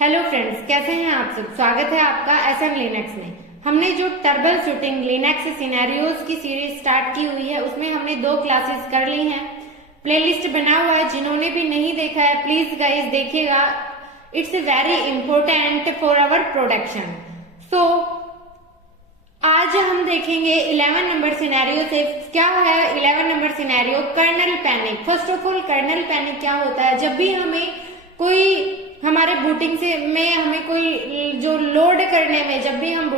Hello friends, कैसे हैं आप सब। स्वागत है आपका SM लिनक्स में। हमने जो ट्रबल शूटिंग लिनक्स सिनेरियोज की सीरीज स्टार्ट की हुई है उसमें हमने 2 क्लासेस कर ली हैं। प्लेलिस्ट बना हुआ है, जिन्होंने भी नहीं देखा है प्लीज गाइस देखिएगा। It's very important for our production. So आज हम देखेंगे 11 नंबर सिनेरियो से। क्या है 11 number scenario? Kernel panic. First of all kernel panic क्या होता है? जब भी हमें कोई हमारे बूटिंग से में हमें कोई जो लोड करने में, जब भी हम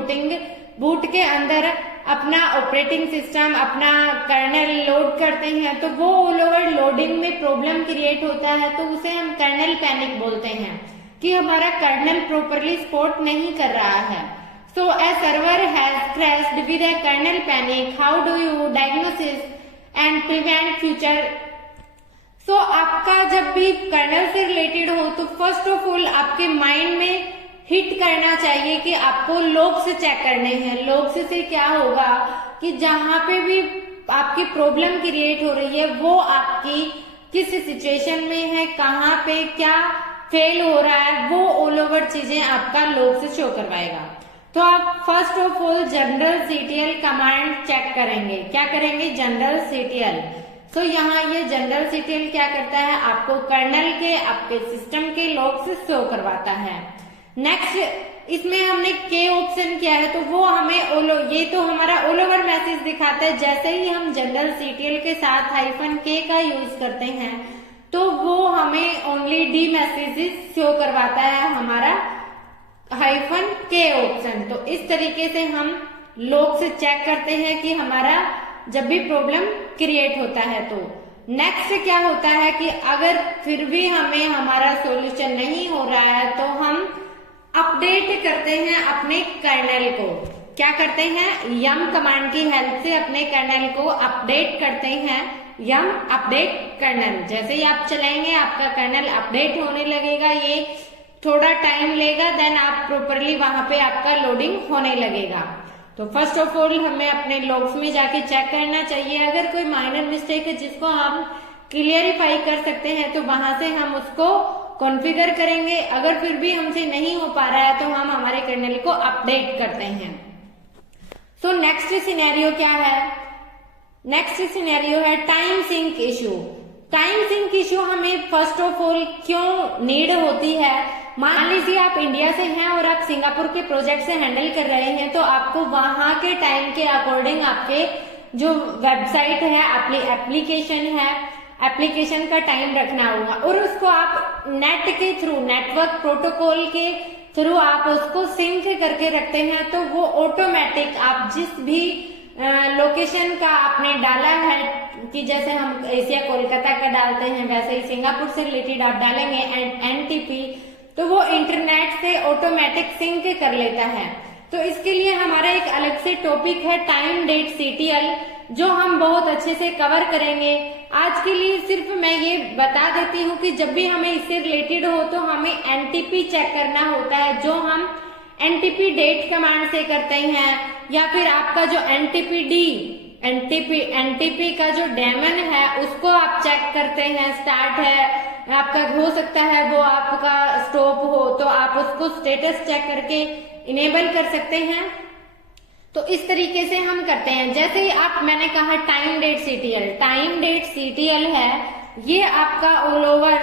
बूट के अंदर अपना ऑपरेटिंग सिस्टम अपना कर्नल लोड करते हैं तो वो ऑल ओवर लोडिंग में प्रॉब्लम क्रिएट होता है, तो उसे हम कर्नल पैनिक बोलते हैं कि हमारा कर्नल प्रॉपरली सपोर्ट नहीं कर रहा है। So a server has crashed with a kernel panic, how do you diagnosis and prevent future? So आपका जब भी कर्नल से रिलेटेड हो तो फर्स्ट ऑफ ऑल आपके माइंड में हिट करना चाहिए कि आपको लॉग्स चेक करने हैं। लॉग्स से क्या होगा कि जहां पे भी आपकी प्रॉब्लम क्रिएट हो रही है वो आपकी किस सिचुएशन में है, कहाँ पे क्या फेल हो रहा है, वो ऑल ओवर चीजें आपका लॉग से शो करवाएगा। तो आप first of all general CTL command check करेंगे। क्या करेंगे? General CTL। तो यहाँ ये जनरल CTL क्या करता है? आपको कर्नल के आपके सिस्टम के लॉग से शो करवाता है। नेक्स्ट इसमें हमने K ऑप्शन किया है तो वो हमें ये तो हमारा ऑल ओवर मैसेज दिखाता है। जैसे ही हम जनरल CTL के साथ -K का यूज करते हैं तो वो हमें ओनली D मैसेजेस शो करवाता है, हमारा -K ऑप्शन। तो इस तरीके से हम लॉग से चेक करते हैं कि हमारा जब भी प्रॉब्लम क्रिएट होता है। तो नेक्स्ट क्या होता है कि अगर फिर भी हमें हमारा सॉल्यूशन नहीं हो रहा है तो हम अपडेट करते हैं अपने कर्नल को। क्या करते हैं? यम कमांड की हेल्प से अपने कर्नल को अपडेट करते हैं। यम अपडेट कर्नल। जैसे ही आप चलाएंगे आपका कर्नल अपडेट होने लगेगा। ये थोड़ा टाइम लेगा, देन आप प्रॉपरली वहां पे आपका लोडिंग होने लगेगा। तो फर्स्ट ऑफ ऑल हमें अपने लॉग्स में जाके चेक करना चाहिए। अगर कोई माइनर मिस्टेक है जिसको हम क्लियरिफाई कर सकते हैं तो वहां से हम उसको कॉन्फ़िगर करेंगे। अगर फिर भी हमसे नहीं हो पा रहा है तो हम हमारे कर्नल को अपडेट करते हैं। सो नेक्स्ट सिनेरियो क्या है? नेक्स्ट सिनेरियो है time sync issue. Time sync issue हमें फर्स्ट ऑफ ऑल क्यों नीड होती है? मान लीजिए आप इंडिया से हैं और आप सिंगापुर के प्रोजेक्ट से हैंडल कर रहे हैं तो आपको वहां के टाइम के अकॉर्डिंग आपके जो वेबसाइट है, आपकी एप्लीकेशन है, एप्लीकेशन का टाइम रखना होगा और उसको आप नेट के थ्रू, नेटवर्क प्रोटोकॉल के थ्रू आप उसको सिंक करके रखते हैं तो वो ऑटोमेटिक आप जिस भी लोकेशन का आपने डाला है कि जैसे हम एशिया कोलकाता का डालते हैं वैसे ही सिंगापुर से रिलेटेड आप डालेंगे NTP तो वो इंटरनेट से ऑटोमेटिक सिंक कर लेता है। तो इसके लिए हमारा एक अलग से टॉपिक है टाइम डेट CTL जो हम बहुत अच्छे से कवर करेंगे। आज के लिए सिर्फ मैं ये बता देती हूँ कि जब भी हमें इससे रिलेटेड हो तो हमें NTP चेक करना होता है, जो हम NTP डेट कमांड से करते हैं, या फिर आपका जो NTP का जो डेमन है उसको आप चेक करते हैं। स्टार्ट है आपका, हो सकता है वो आपका स्टॉप हो तो आप उसको स्टेटस चेक करके इनेबल कर सकते हैं। तो इस तरीके से हम करते हैं। जैसे ही मैंने कहा टाइम डेट CTL है, ये आपका ऑल ओवर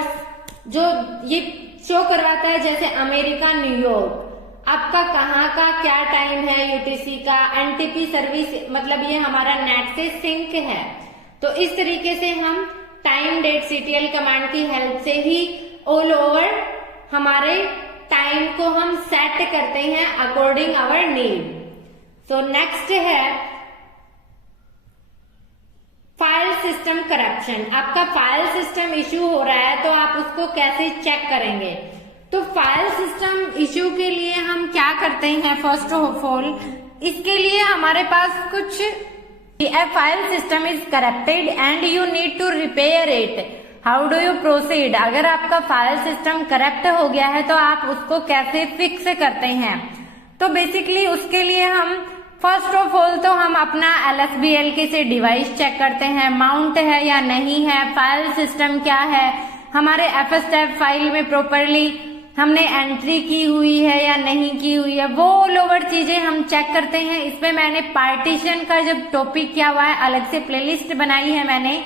जो ये शो करवाता है, जैसे अमेरिका, न्यूयॉर्क, आपका कहाँ का क्या टाइम है, UTC का, NTP सर्विस, मतलब ये हमारा नेट से सिंक है। तो इस तरीके से हम टाइम डेट CTL कमांड की हेल्प से ही ऑल ओवर हमारे टाइम को हम सेट करते हैं according our need. So next है फाइल सिस्टम करप्शन। आपका फाइल सिस्टम इश्यू हो रहा है तो आप उसको कैसे चेक करेंगे? तो फाइल सिस्टम इश्यू के लिए हम क्या करते हैं? फर्स्ट ऑफ ऑल इसके लिए हमारे पास कुछ A file system is corrupted and you need to repair it. How do you proceed? अगर आपका फाइल सिस्टम करप्ट हो गया है तो आप उसको कैसे फिक्स करते हैं? तो बेसिकली उसके लिए हम फर्स्ट ऑफ ऑल तो हम अपना LSBLK से डिवाइस चेक करते हैं, माउंट है या नहीं है, फाइल सिस्टम क्या है, हमारे FSTab फाइल में प्रॉपरली हमने एंट्री की हुई है या नहीं की हुई है, वो ऑल ओवर चीजें हम चेक करते हैं। इसमें मैंने पार्टीशन का जब टॉपिक किया हुआ है, अलग से प्लेलिस्ट बनाई है मैंने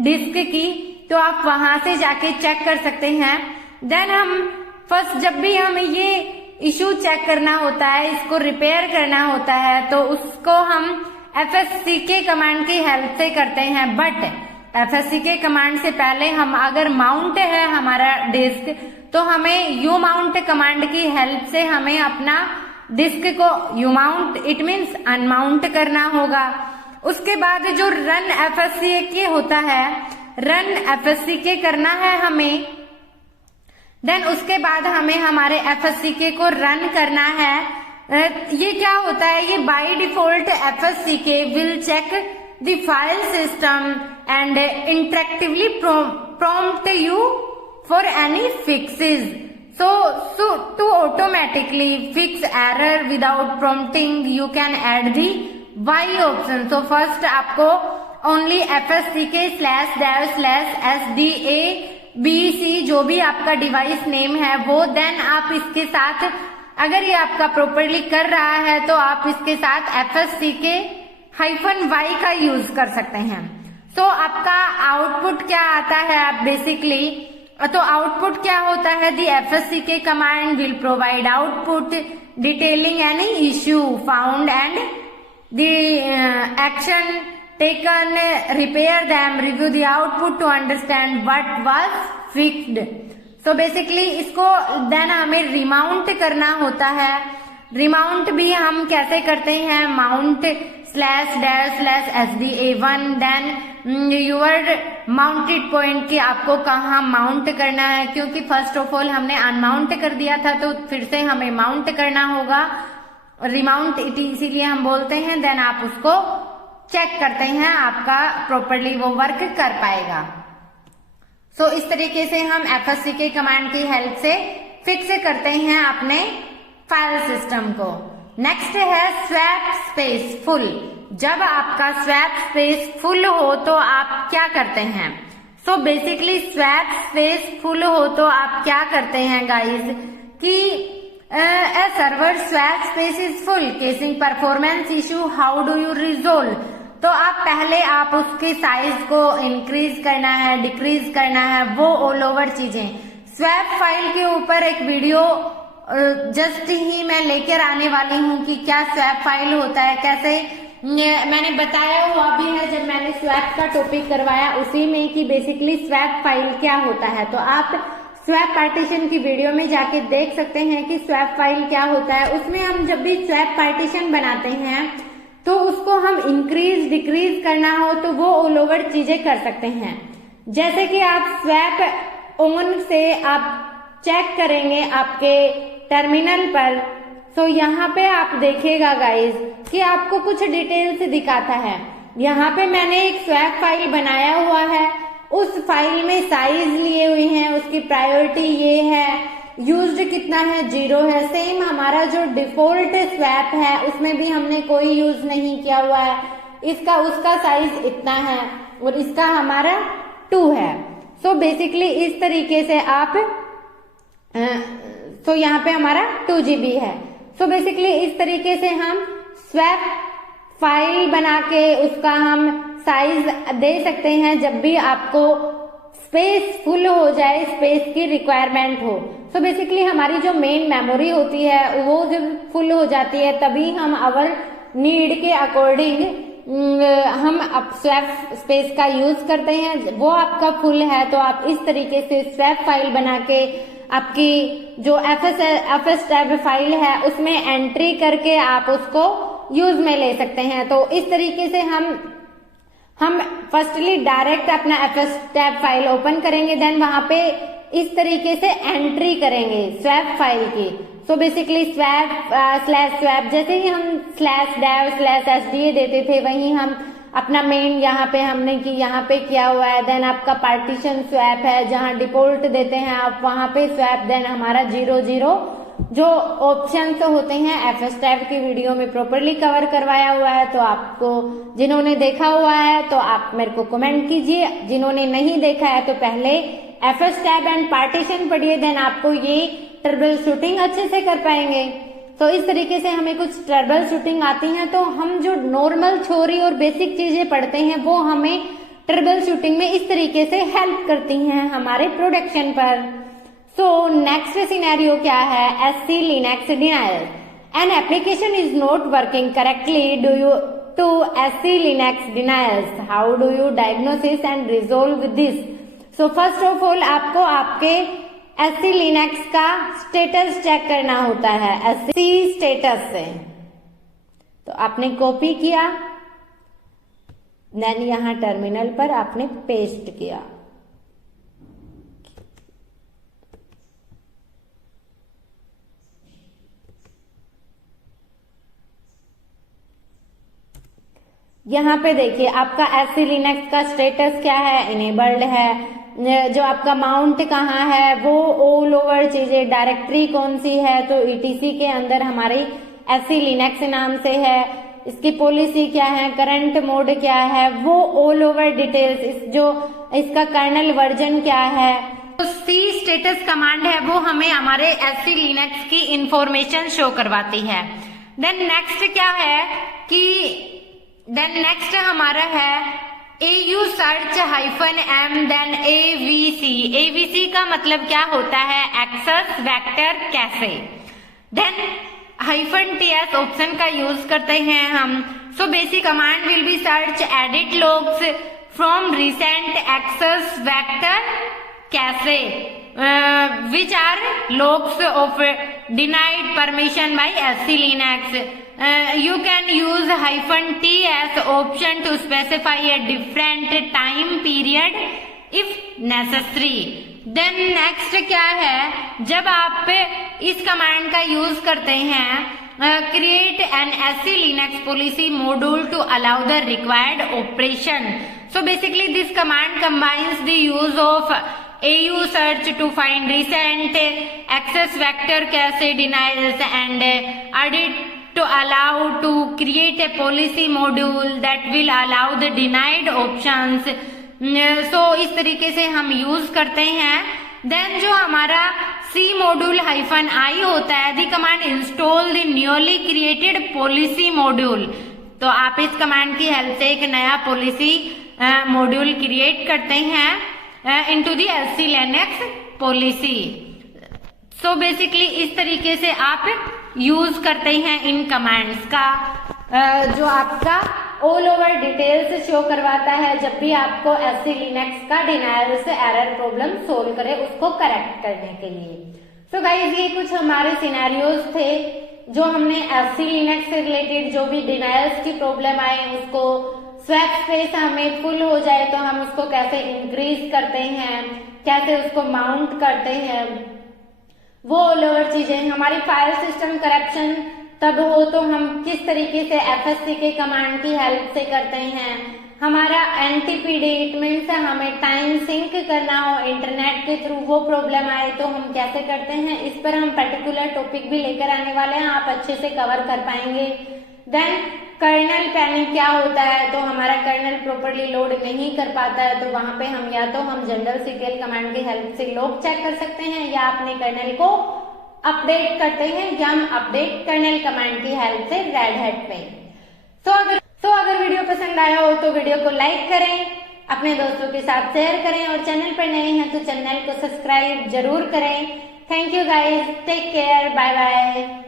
डिस्क की, तो आप वहां से जाके चेक कर सकते हैं। देन हम फर्स्ट जब भी हमें ये इशू चेक करना होता है, इसको रिपेयर करना होता है, तो उसको हम FSCK कमांड की हेल्प से करते हैं। बट FSCK कमांड से पहले हम अगर माउंट है हमारा डिस्क, तो हमें यू माउंट कमांड की हेल्प से हमें अपना डिस्क को you mount it means unmount करना होगा। उसके बाद जो रन FSCK होता है, रन FSCK करना है हमें। देन उसके बाद हमें हमारे FSCK को रन करना है। ये क्या होता है, ये by default FSCK will check the file system and interactively prompt you for any fixes. So to automatically fix error without prompting, you can add the Y option. So first आपको only FSCK/dev/SDABC जो भी आपका device name है वो, then आप इसके साथ अगर ये आपका प्रॉपरली कर रहा है तो आप इसके साथ FSCK-Y का यूज कर सकते हैं। तो आपका आउटपुट क्या आता है, आप बेसिकली तो आउटपुट क्या होता है, the FSCK command will provide output detailing any issue found and the action taken, repair them, review the output to understand what was fixed. So basically इसको देन हमें रिमाउंट करना होता है। रिमाउंट भी हम कैसे करते हैं, mount //SDA1 then your mounted point की आपको कहाँ माउंट करना है, क्योंकि फर्स्ट ऑफ ऑल हमने अनमाउंट कर दिया था तो फिर से हमें माउंट करना होगा। रिमाउंट इसीलिए हम बोलते हैं। देन आप उसको चेक करते हैं, आपका प्रॉपरली वो वर्क कर पाएगा। सो इस तरीके से हम FSCK कमांड की हेल्प से फिक्स करते हैं अपने फाइल सिस्टम को। नेक्स्ट है स्वैप स्पेस फुल। जब आपका स्वैप स्पेस फुल हो तो आप क्या करते हैं, so basically swap space full हो तो आप क्या करते हैं गाइस कि a server swap space is full, casing performance issue how do you resolve. तो आप पहले आप उसके साइज को इंक्रीज करना है, डिक्रीज करना है, वो ऑल ओवर चीजें। स्वैप फाइल के ऊपर एक वीडियो जस्ट ही मैं लेकर आने वाली हूँ कि क्या स्वैप फाइल होता है, कैसे मैंने बताया हुआ भी है जब मैंने स्वैप का टॉपिक करवाया उसी में कि बेसिकली स्वैप फाइल क्या होता है। तो आप स्वैप पार्टीशन की वीडियो में जाके देख सकते हैं कि स्वैप फाइल क्या होता है। उसमें हम जब भी स्वैप पार्टीशन बनाते हैं तो उसको हम इंक्रीज डिक्रीज करना हो तो वो ऑल ओवर चीजें कर सकते हैं। जैसे कि आप स्वैप ऑन से आप चेक करेंगे आपके टर्मिनल पर, तो यहाँ पे आप देखिएगा गाइस कि आपको कुछ डिटेल्स दिखाता है। यहाँ पे मैंने एक स्वैप फाइल बनाया हुआ है, उस फाइल में साइज लिए हुए हैं, उसकी प्रायोरिटी ये है, यूज्ड कितना है 0 है। सेम हमारा जो डिफॉल्ट स्वैप है उसमें भी हमने कोई यूज नहीं किया हुआ है, इसका उसका साइज इतना है और इसका हमारा 2 है। सो बेसिकली इस तरीके से आप तो यहाँ पे हमारा 2 GB है। सो बेसिकली इस तरीके से हम स्वैप फाइल बना के उसका हम साइज दे सकते हैं जब भी आपको स्पेस फुल हो जाए, स्पेस की रिक्वायरमेंट हो। सो बेसिकली हमारी जो मेन मेमोरी होती है वो जब फुल हो जाती है तभी हम आवर नीड के अकॉर्डिंग हम स्वैप स्पेस का यूज करते हैं। वो आपका फुल है तो आप इस तरीके से स्वैप फाइल बना के आपकी जो FS टैब फाइल है उसमें एंट्री करके आप उसको यूज में ले सकते हैं। तो इस तरीके से हम फर्स्टली डायरेक्ट अपना FS टैब फाइल ओपन करेंगे, देन वहां पे इस तरीके से एंट्री करेंगे स्वैप फाइल की। सो बेसिकली स्वैप जैसे ही हम /dev/SDA देते थे वही हम अपना मेन यहाँ पे हमने की यहाँ पे किया हुआ है। देन आपका पार्टीशन स्वैप है, जहाँ डिफॉल्ट देते हैं आप वहां पे स्वैप, देन हमारा 0 जो ऑप्शंस होते हैं FS टैब की वीडियो में प्रॉपरली कवर करवाया हुआ है। तो आपको जिन्होंने देखा हुआ है तो आप मेरे को कमेंट कीजिए, जिन्होंने नहीं देखा है तो पहले FS टैब एंड पार्टीशन पढ़िए, देन आपको ये ट्रबल शूटिंग अच्छे से कर पाएंगे। तो इस तरीके से हमें कुछ ट्रबल शूटिंग आती हैं, तो हम जो नॉर्मल थ्योरी और बेसिक चीजें पढ़ते हैं वो हमें ट्रबल शूटिंग में इस तरीके से हेल्प करती हैं हमारे प्रोडक्शन पर। सो नेक्स्ट सिनेरियो क्या है, SC Linux denial। An application is not working correctly due to SC Linux denials. How do you diagnose and resolve this? So first of all आपको आपके SC Linux का status check करना होता है SC status से। तो आपने copy किया, देन यहाँ टर्मिनल पर आपने पेस्ट किया। यहाँ पे देखिए आपका SC Linux का स्टेटस क्या है, इनेबल्ड है। जो आपका माउंट कहाँ है, वो ऑल ओवर चीजें, डायरेक्टरी कौन सी है, तो ETC के अंदर हमारी SC Linux नाम से है। इसकी पॉलिसी क्या है, करंट मोड क्या है, वो ऑल ओवर डिटेल्स, जो इसका कर्नल वर्जन क्या है। तो C स्टेटस कमांड है वो हमें हमारे SC Linux की इंफॉर्मेशन शो करवाती है। देन नेक्स्ट क्या है कि नेक्स्ट हमारा है AU search -m then AVC का मतलब क्या होता है, access vector cache. Then -TS option का यूज करते हैं हम। So basic command will be search audit logs from recent access vector cache which are logs of denied permission by SC Linux. You can use -TS option to specify a different time period if necessary. Then next क्या है, जब आप इस command का use करते हैं, create an SC Linux policy module to allow the required operation. So basically this command combines the use of AU search to find recent access vector cache denials and edit to allow to create a policy module that will allow the denied options. So इस तरीके से हम use करते हैं। Then जो हमारा C module -I होता है, the command install the newly created policy module। तो आप इस कमांड की हेल्प से एक नया पॉलिसी मॉड्यूल क्रिएट करते हैं into the SC Linux policy। So basically इस तरीके से आप यूज करते हैं इन कमांड्स का, जो आपका ऑल ओवर डिटेल्स शो करवाता है जब भी आपको SC Linux का डिनायल से एरर प्रॉब्लम सोल्व करे, उसको करेक्ट करने के लिए। सो गाइज ये कुछ हमारे सिनेरियोज थे जो हमने SC Linux से रिलेटेड जो भी डिनायल्स की प्रॉब्लम आए, उसको स्वैप स्पेस हमें फुल हो जाए तो हम उसको कैसे इंक्रीज करते हैं, कैसे उसको माउंट करते हैं, वो ऑल ओवर चीजें। हमारी फाइल सिस्टम करप्शन तब हो तो हम किस तरीके से FSC के कमांड की हेल्प से करते हैं। हमारा NTP डिलीटमेंट से हमें टाइम सिंक करना हो इंटरनेट के थ्रू, वो प्रॉब्लम आए तो हम कैसे करते हैं। इस पर हम पर्टिकुलर टॉपिक भी लेकर आने वाले हैं, आप अच्छे से कवर कर पाएंगे। देन कर्नल पैनिक क्या होता है, तो हमारा कर्नल प्रॉपरली लोड नहीं कर पाता है, तो वहां पे हम या तो हम जनरल CTL कमांड की हेल्प से लॉग चेक कर सकते हैं, या अपने कर्नल को अपडेट करते हैं, या हम अपडेट कर्नल कमांड की हेल्प से रेड हैट पे। तो अगर वीडियो पसंद आया हो तो वीडियो को लाइक करें, अपने दोस्तों के साथ शेयर करें, और चैनल पर नए हैं तो चैनल को सब्सक्राइब जरूर करें। Thank you guys, take care, bye bye.